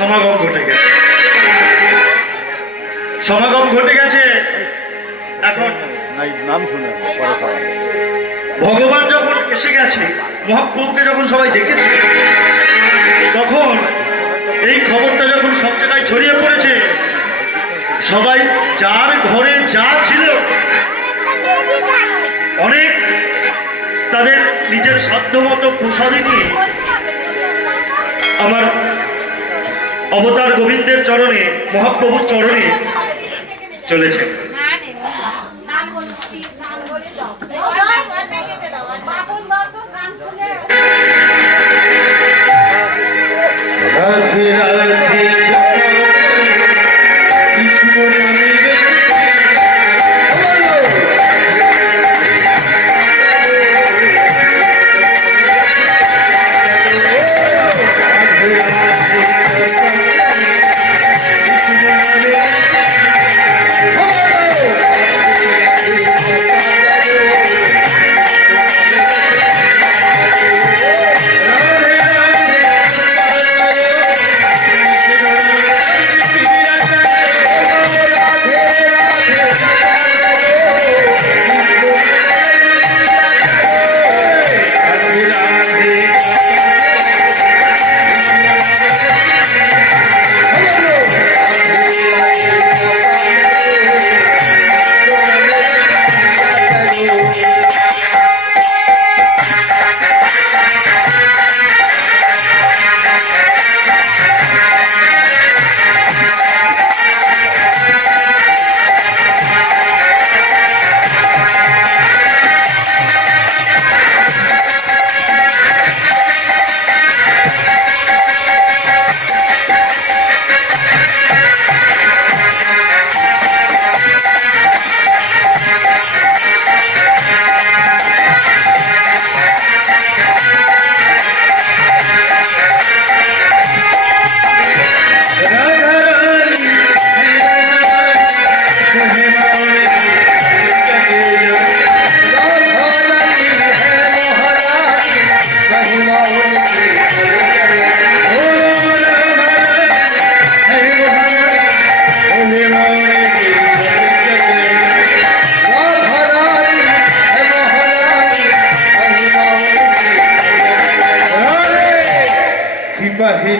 সমাগম ঘটে গেছে, সমাগম ঘটে গেছে। এখন নাম শুনে ভগবান যখন এসে গেছে, মহাপ্রভুকে যখন সবাই দেখেছে, তখন এই খবরটা যখন সব জায়গায় ছড়িয়ে পড়েছে, সবাই যার ঘরে যা ছিল অনেক তাদের নিজের সাধ্যমতো প্রসাদী নিয়ে আমার অবতার গোবিন্দের চরণে, মহাপ্রভুর চরণে চলেছে।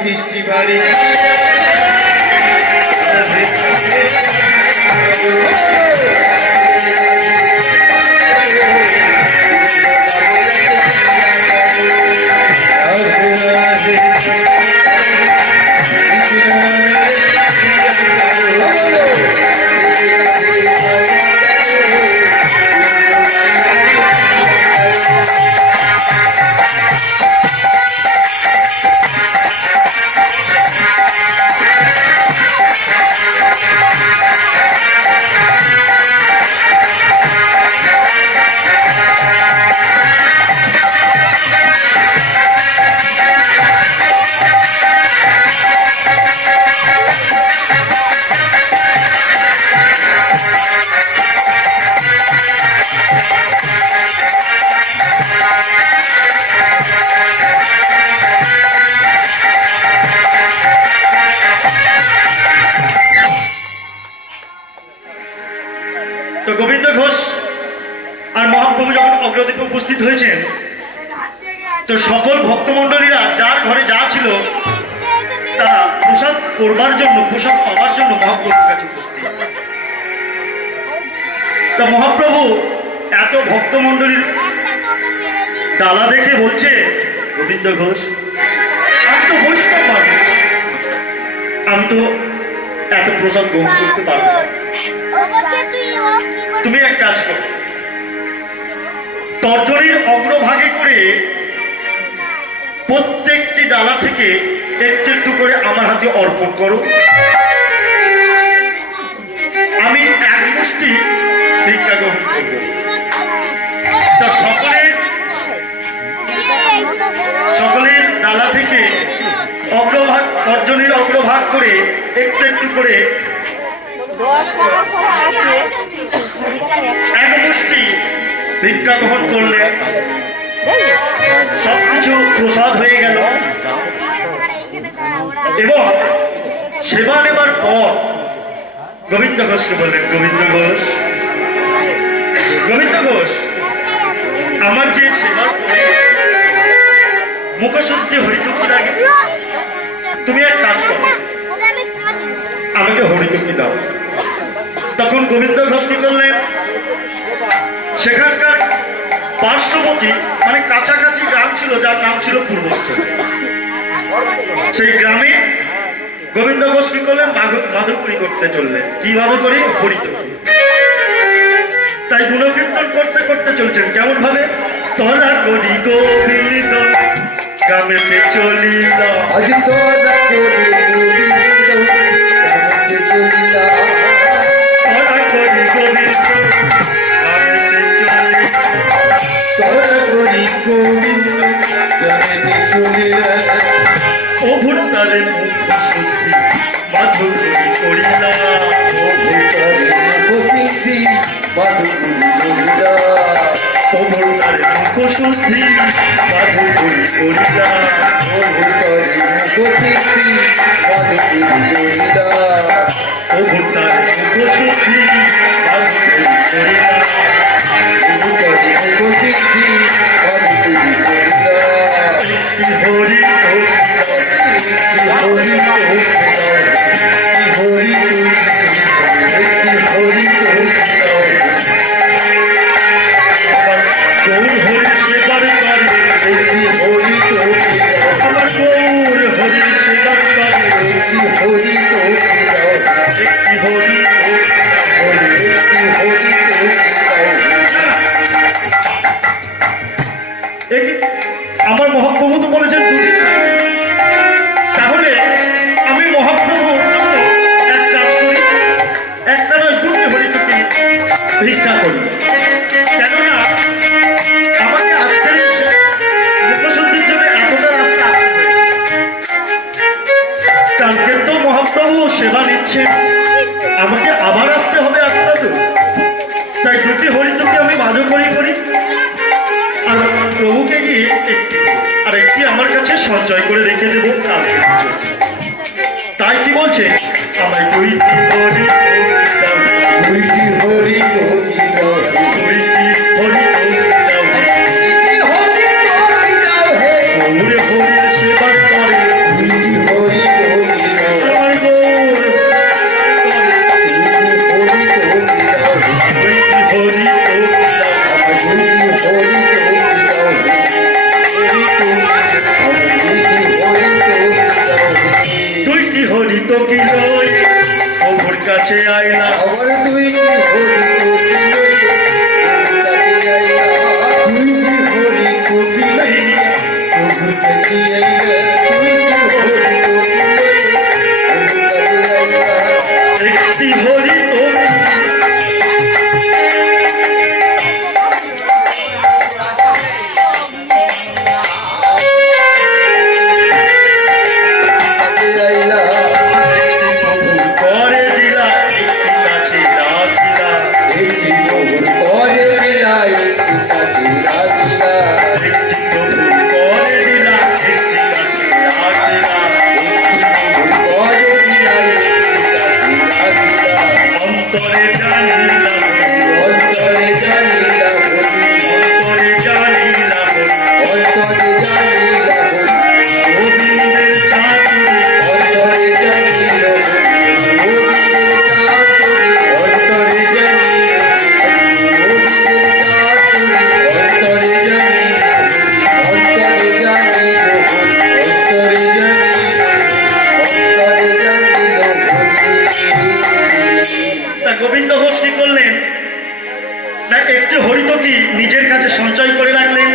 দৃষ্টি বাড়ি তো গোবিন্দ ঘোষ আর মহাপ্রভু যখন অগ্রদীপে উপস্থিত হয়েছেন, তো সকল ভক্তমণ্ডলীরা যার ঘরে যা ছিল তারা প্রসাদ করবার জন্য, প্রসাদ পাওয়ার জন্য মহাপ্রভুর কাছে উপস্থিত। তা মহাপ্রভু এত ভক্তমণ্ডলীর ডালা দেখে বলছে, গোবিন্দ ঘোষ, আমি তো বৈষ্ণব মানুষ, আমি তো এত প্রসাদ গ্রহণ করতে পারবো না। তুমি এক কাজ করো, তর্জনীর অগ্রভাগে করে প্রত্যেকটি ডালা থেকে একটু একটু করে আমার হাতে অর্পণ করো। আমি এক মুষ্টি ভিক্ষা গ্রহণ করবো। তা সকলের ডালা থেকে অগ্রভাগ, তর্জনীর অগ্রভাগ করে একটু একটু করে এক মুষ্টি ভিক্ষা গ্রহণ করলে সবকিছু প্রসাদ হয়ে গেল এবং সেবা নেবার পর গোবিন্দ ঘোষকে বললেন, গোবিন্দ ঘোষ, গোবিন্দ ঘোষ, আমার যে সেবা করে মুখশুদ্ধি হরিটুকু লাগে, তুমি এক কাজ করো, আমাকে হরিটুকি দাও। তখন গোবিন্দ ঘোষ কি করলেন, সেখানকার পার্শ্ববর্তী মানে কাছাকাছি গ্রাম ছিল যার নাম ছিল পূর্বস্থল, সেই গ্রামে গোবিন্দ ঘোষ কি করলেন, মাধুপুরি করতে চললেন। কিভাবে করি, হরিটুকি। তাই গুণকীর্তন করতে করতে চলছেন কেমন ভাবে, তোরা করি গোবিন্দ গ্রামেতে চলিল, আজ তোরা করি গোবিন্দ গ্রামেতে চলিল, তোরা করি গোবিন্দ গ্রামেতে চলিল, তোরা করি গোবিন্দ গ্রামেতে চলিল, ও ভুটারে মুখশুদ্ধি মাধুপুরি করিল, ও ভূতারে মুখশুদ্ধি মাধুপুরি করিল, ও ভুটারে মুখশুদ্ধি মাধুপুরি করিল, ও ভূতারে মুখশুদ্ধি মাধুপুরি করিল, ও ভুটারে মুখশুদ্ধি মাধুপুরি করিল, ভূতারে মুখশুদ্ধি মাধুপুরি করিল, হরি হরি হরি হরি গৌর হরি সেবার করে, হরি আমার গৌর হরি সেবার করে, হরি একটি হরি আমার মহাপ্রভু তো বলেছেন দুটি, তাহলে আমি মহাপ্রভুর জন্য এক কাজ করি, একটা নয় দুটি হরিটুকি ভিক্ষা করি, কেননা আমাকে আজকের মুখশুদ্ধির জন্য এতটা রাস্তা আসতে হয়েছে। কালকে তো মহাপ্রভু সেবা নিচ্ছেন, আমাকে আবার আসতে হবে এতটা দূর, তাই দুটি হরিটুকি আমি ভালো করি আর প্রভুকে গিয়ে আর একটি আমার কাছে সঞ্চয় করে রেখে দেবো কালকে। তাই কি বলছে, আমায় দুইটি হরি দাও, হরি হরি দুইটি হরি দাও, গৌরে হরির সেবা করে, আমার গৌর দুইটি হরি দুইটি হরি তো কি লই, প্রভুর কাছে আইলা, একটি হরি তো করে দিলা, একটি কাছে রাখিলা, একটি প্রভু করে দিলা, একটি কাছে রাখিলা, অন্তরে জানিলা, অন্তরে জানিলা, গোবিন্দের চাতুরি, তা গোবিন্দ ঘোষ কি করলেন না, একটি হরিতকি নিজের কাছে সঞ্চয় করে রাখলেন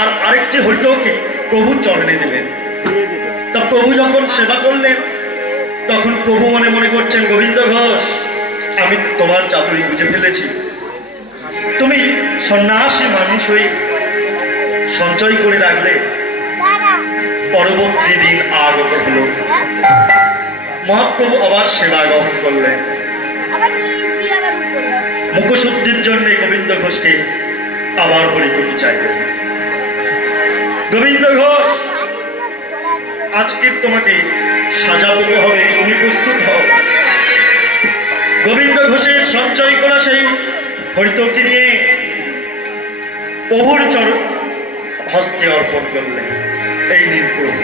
আর আরেকটি হরিতকি প্রভুর চরণে দিলেন। তা প্রভু যখন সেবা করলেন তখন প্রভু মনে মনে করছেন, গোবিন্দ ঘোষ, আমি তোমার চাতুরি বুঝে ফেলেছি, তুমি সন্ন্যাসী মানুষ হয়ে সঞ্চয় করে রাখলে, পরবর্তী দিন আগত হলো, মহাপ্রভু আবার সেবা গ্রহণ করলেন। মুখশুদ্ধির জন্য গোবিন্দ ঘোষকে আবার হরিটুকি চাইলেন। গোবিন্দ ঘোষ আজকে তোমাকে সাজা পেতে হবে, তুমি প্রস্তুত হও। গোবিন্দ ঘোষের সঞ্চয় করা সেই হরিতকে নিয়ে প্রভুর চরণ হস্তে অর্পণ করলেন। এই নিন প্রভু।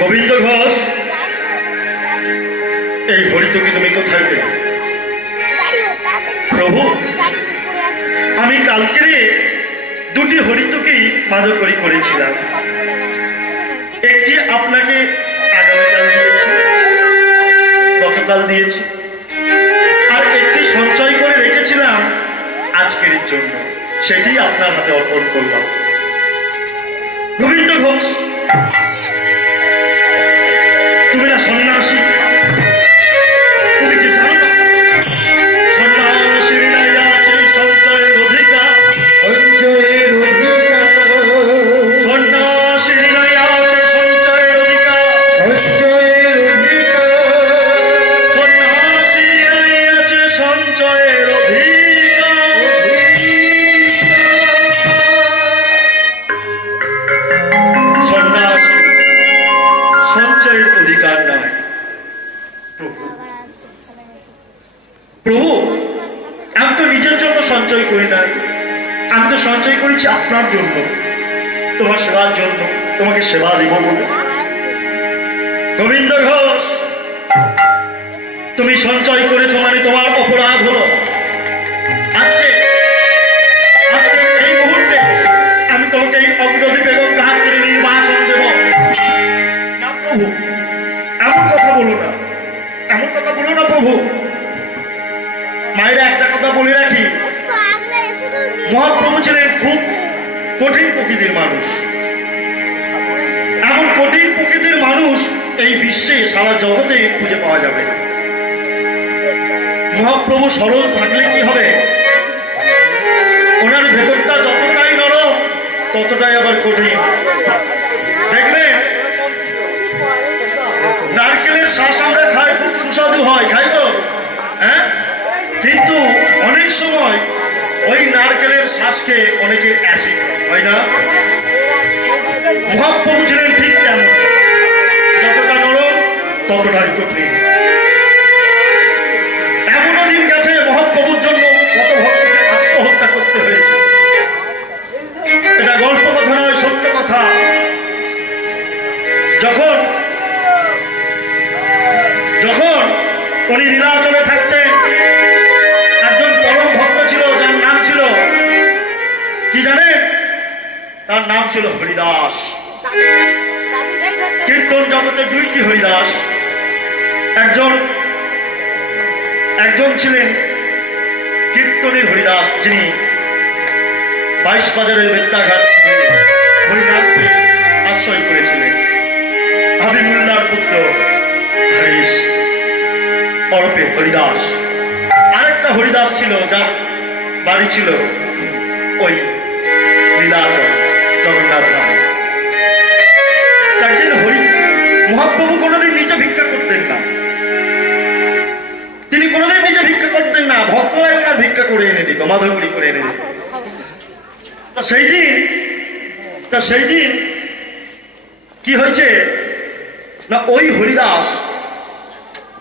গোবিন্দ ঘোষ, এই হরিতকে তুমি কোথায় পেলে? প্রভু, আমি কালকে দুটি হরিতকেই মাদকরি করেছিলাম। একটি আপনাকে আগামীকাল দিয়েছি, গতকাল দিয়েছি, আর একটি সঞ্চয় করে রেখেছিলাম আজকের জন্য, সেটি আপনার হাতে অর্পণ করলাম। গোবিন্দ ঘোষ, তুমি না সন্ন্যাসী? তুমি কি জানো না সন্ন্যাসীর নাই আছে সঞ্চয়ের অধিকার? সঞ্চয়ের অধিকার, সন্ন্যাসীর নাই আছে সঞ্চয়ের অধিকার। সঞ্চয়ের অধিকার, সন্ন্যাসীর নাই আছে সঞ্চয়ের অধিকার। সন্ন্যাসী সঞ্চয়ের অধিকার নয়। প্রভু, প্রভু, আমি তো নিজের জন্য সঞ্চয় করি নাই, আমি তো সঞ্চয় করেছি আপনার জন্য, তোমার সেবার জন্য, তোমাকে সেবা দিব বলে। গোবিন্দ ঘোষ, তুমি সঞ্চয় করেছো মানে তোমার অপরাধ হলো। আজকে আজকে এই মুহূর্তে আমি তোমাকে এই অগ্রদীপ এবং ঘাত করে নির্বাসন দেব না। প্রভু, এমন কথা বলো না, এমন কথা বলো না প্রভু। মায়েরা একটা কথা বলে রাখি, মহাপ্রভু ছিলেন খুব কঠিন প্রকৃতির মানুষ। এমন কঠিন প্রকৃতির মানুষ এই বিশ্বে সারা জগতে খুঁজে পাওয়া যাবে না। মহাপ্রভু সরল থাকলে কি হবে, ওনার ভেতরটা যতটাই নরম ততটাই আবার কঠিন। দেখবেন নারকেলের শ্বাস আমরা খাই, খুব সুস্বাদু হয়, খাই তো, হ্যাঁ, কিন্তু অনেক সময় ওই নারকেলের শ্বাসকে অনেকে অ্যাসিড হয় না। মহাপ্রভু ছিলেন ঠিক তেমন, যতটা নরম ততটাই কঠিন। এমনও দিন গেছে মহাপ্রভুর জন্য কত ভক্তকে আত্মহত্যা করতে হয়েছে। এটা গল্প কথা নয়, সত্য কথা। যখন যখন উনি নীলাচলে থাকতেন, একজন পরম ভক্ত ছিল, যার নাম ছিল কি জানেন? তার নাম ছিল হরিদাস। কীর্তন জগতে দুইটি হরিদাস, একজন একজন ছিলেন কীর্তনের হরিদাস, যিনি 22 বাজারের বেত্তাঘাট হরিনাথকে আশ্রয় করেছিলেন। হাবিবুল্লাহর পুত্র হরিশ ওরফে হরিদাস। আরেকটা হরিদাস ছিল, যার বাড়ি ছিল ওই নীলাচল জগন্নাথ ধাম। একদিন মহাপ্রভু কোনোদিন নিজে ভিক্ষা করতেন না, তিনি কোনোদিন নিজে ভিক্ষা করতেন না, ভক্তরাই ওনার ভিক্ষা করে এনে দিত, মাধবগুড়ি করে এনে দিত। তা সেই দিন কি হয়েছে না, ওই হরিদাস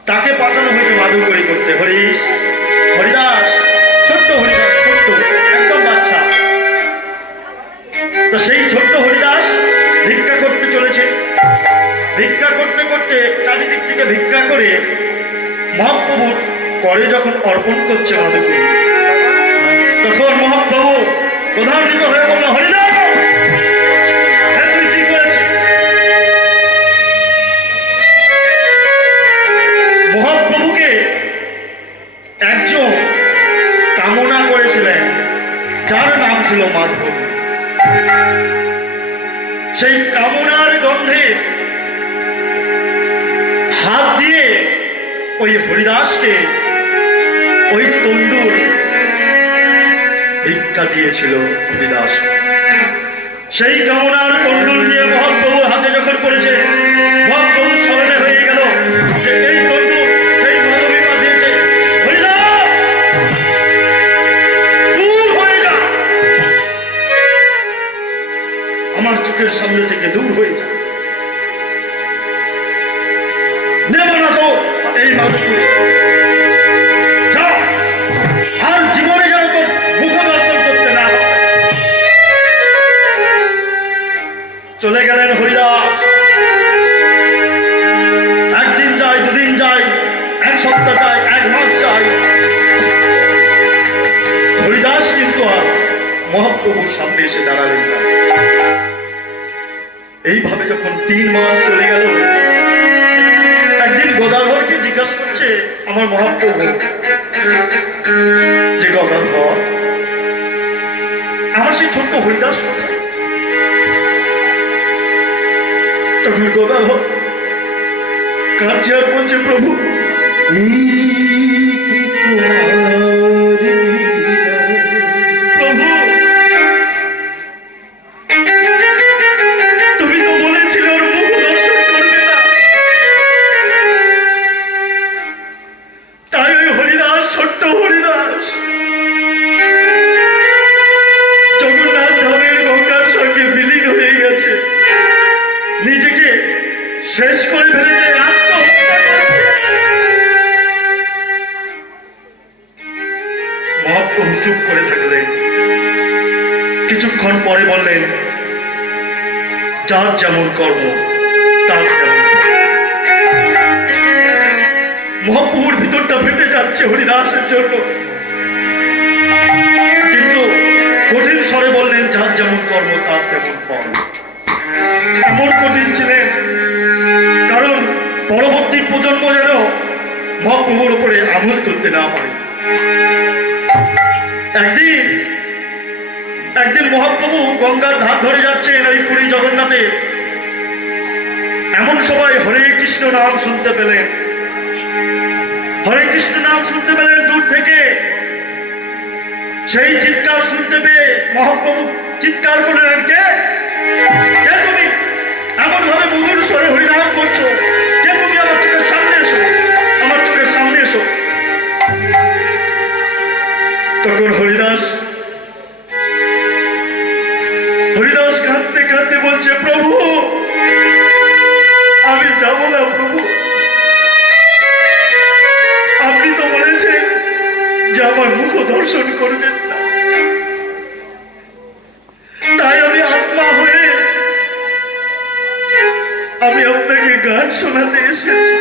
তাকে পাঠানো হয়েছে মাধবগুড়ি করতে। হরিদাস, ছোট্ট হরিদাস, ছোট্ট একদম বাচ্চা। তো সেই ছোট্ট হরিদাস ভিক্ষা করতে চলেছে। ভিক্ষা করতে করতে চারিদিক থেকে ভিক্ষা করে মহাপ্রভুর করে যখন অর্পণ করছে মাধবগুড়ি, তখন মহাপ্রভু প্রধান্বিত হয়ে বলল, হরিদাস, তুই কি করেছিস? মহাপ্রভুকে একজন কামনা করেছিলেন, যার নাম ছিল মাধব। সেই কামনার গন্ধে হাত দিয়ে ওই হরিদাসকে ওই তন্ডুর ভিক্ষা দিয়েছিল হরিদাস। সেই কামনার তন্ডুল নিয়ে মহাপ্রভুর হাতে যখন পড়েছে, মহাপ্রভু স্মরণে হয়ে গেল যে এই তন্ডুল সেই মাধবীর কাছে এসে, হরিদাস, দূর হয়ে যা, আমার চোখের সামনে থেকে দূর হয়ে যা। করেছে। যা, আর জীবনে যেন তোর মুখ দর্শন করতে না হয়। চলে গেলেন হরিদাস। একদিন যায়, দুদিন যায়, এক সপ্তাহ যায়, এক মাস যায়, হরিদাস কিন্তু আর মহাপ্রভুর সামনে এসে দাঁড়ালেন না। এইভাবে যখন 3 মাস চলে গেল, একদিন গদাধরকে জিজ্ঞাসা করছে আমার মহাপ্রভু যে গদাধর, আমার সেই ছোট্ট হরিদাস কোথায়? তখন গদাধর কাঁদছে আর বলছে, প্রভু প্রভু, তুমি তো বলেছিলে ওর মুখ দর্শন করবে না, তাই ওই হরিদাস, ছোট্ট হরিদাস জগন্নাথ ধামের গঙ্গার সঙ্গে বিলীন হয়ে গেছে, নিজেকে শেষ করে ফেলেছে, আত্মহত্যা করেছে। মহাপ্রভু চুপ করে থাকলেন। কিছুক্ষণ পরে বললেন, যার যেমন কর্ম তার তেমন ফল। মহাপ্রভুর ভিতরটা ফেটে যাচ্ছে হরিদাসের জন্য, কিন্তু কঠিন স্বরে বললেন, যার যেমন কর্ম তার তেমন ফল। এমন কঠিন ছিলেন কারণ পরবর্তী প্রজন্ম যেন মহাপ্রভুর উপরে আঙুল তুলতে না পারে। একদিন মহাপ্রভু গঙ্গার ধার ধরে যাচ্ছেন ওই পুরী জগন্নাথে। এমন সময় হরে কৃষ্ণ নাম শুনতে পেলেন। হরে কৃষ্ণ নাম শুনতে পেলেন দূর থেকে। সেই চিৎকার শুনতে পেয়ে মহাপ্রভু চিৎকার করলেন, কে তুমি এমন ভাবে মধুর স্বরে হরিনাম করছো, যে তুমি আমার চোখের সামনে এসো, আমার চোখের সামনে এসো। তখন হরিদাস কাঁদতে কাঁদতে বলছে, প্রভু আমি যাব না, প্রভু আপনি তো বলেছেন যে আমার মুখ দর্শন করবেন না, তাই আমি আত্মা হয়ে আমি আপনাকে গান শোনাতে এসেছি।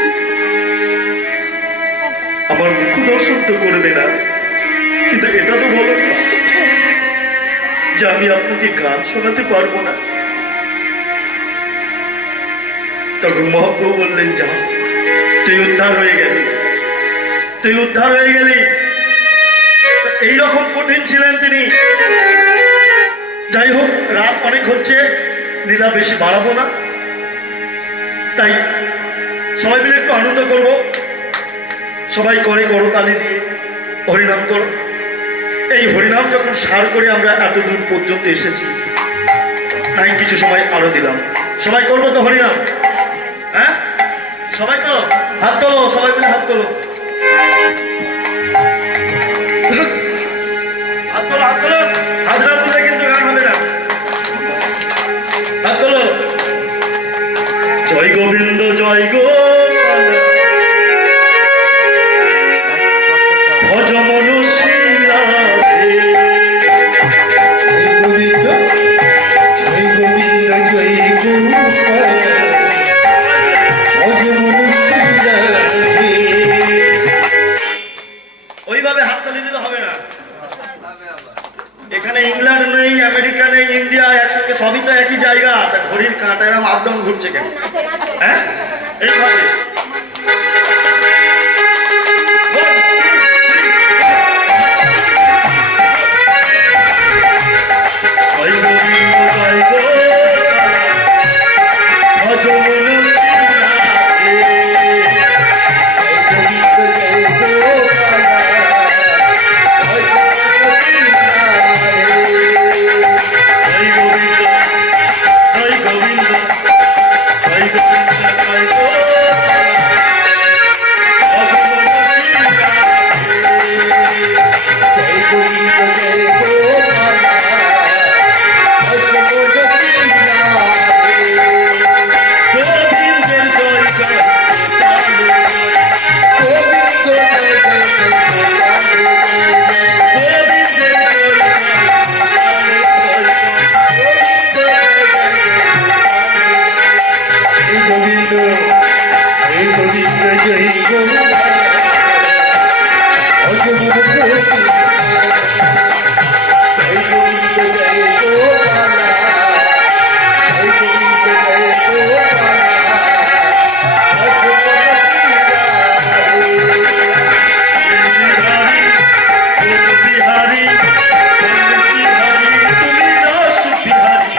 আমার মুখ দর্শন তো করবে না, কিন্তু এটা তো বলো না যে আমি আপনাকে গান শোনাতে পারবো না। তখন মহাপ্রভু বললেন, যা, তুই উদ্ধার হয়ে গেলি, তুই উদ্ধার হয়ে গেলি। এইরকম কঠিন ছিলেন তিনি। যাই হোক, রাত অনেক হচ্ছে, লীলা বেশি বাড়াবো না, তাই সবাই মিলে একটু আনন্দ করব। সবাই করে করতালি দিয়ে হরিনাম করো। এই হরিনাম যখন সার করে আমরা এত দূর পর্যন্ত এসেছি, তাই কিছু সময় আরো দিলাম। সবাই করবো তো হরিনাম? হ্যাঁ, সবাই তো হাত তোলো, সবাই মিলে হাত তোলো, হাত তোলো, হাত তোলো। হাত না তুলে কিন্তু গান হবে না। হাত তোলো। জয় গোবিন্দ, জয় গোপাল, ভজ মনুষ্য রাধে। জয় গোবিন্দ, জয় গোবিন্দ, জয় গোপাল, ভজ মনুষ্য রাধে। ওইভাবে হাততালি দিলে হবে না। এখানে ইংল্যান্ড নেই, আমেরিকা নেই, ইন্ডিয়া একসঙ্গে, সবই তো একই জায়গা। তা ঘড়ির কাঁটা এরকম আপ ডাউন ঘুরছে কেন? হ্যাঁ, এইভাবে জয় গোবিন্দ, জয় গোপাল, ভজ মনুষ্য রাধে। জয় গোবিন্দ, জয় গোবিন্দ, জয় গোবিন্দ, জয় গোপাল। গোবিন্দ হে গোবিন্দ জয় গোবিন্দ অজমন জ্যোতি হে গোবিন্দ জয় গোপাল হে গোবিন্দ জয় গোপাল বিহারী তুমি রস বিহারী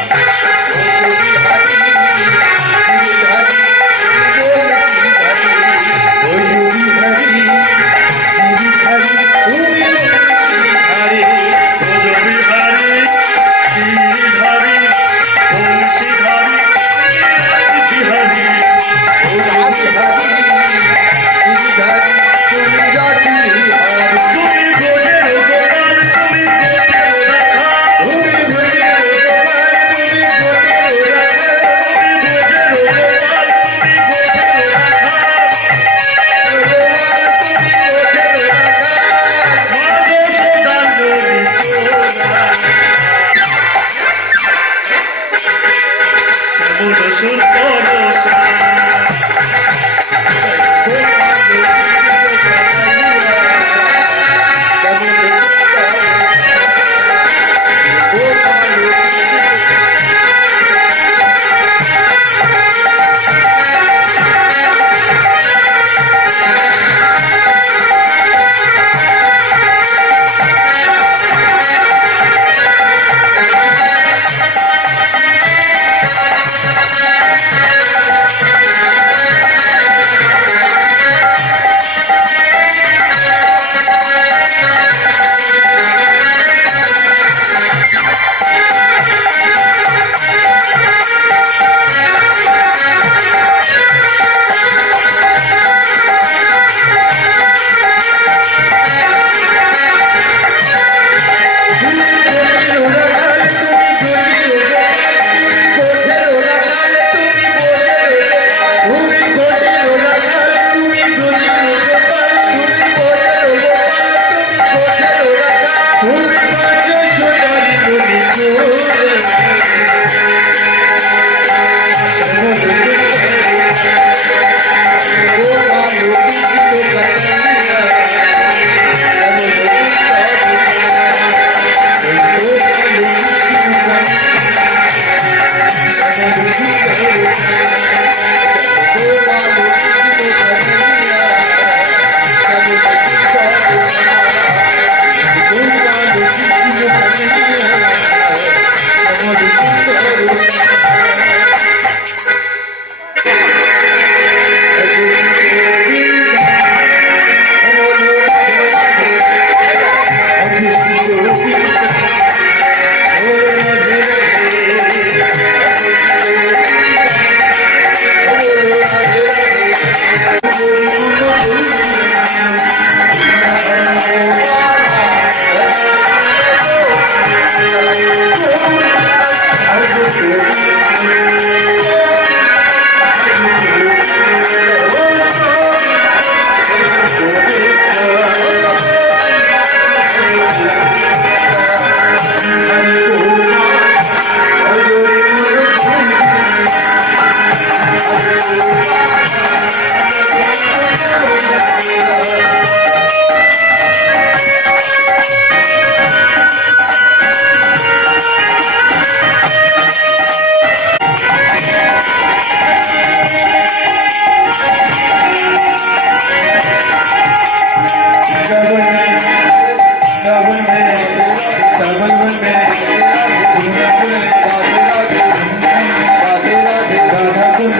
राधे राधे राधे राधे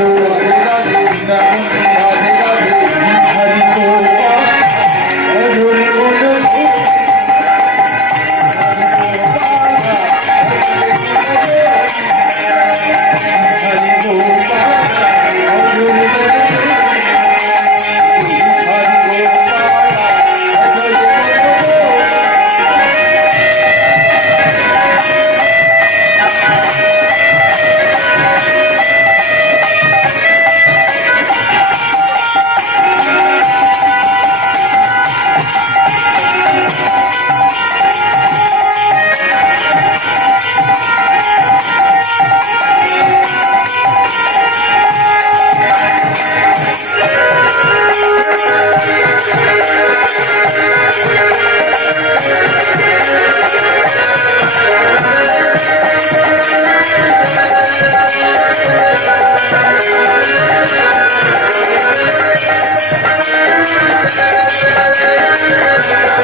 राधे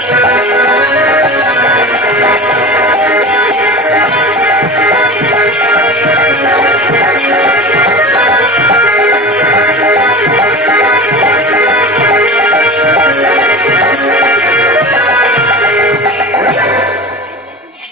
জয়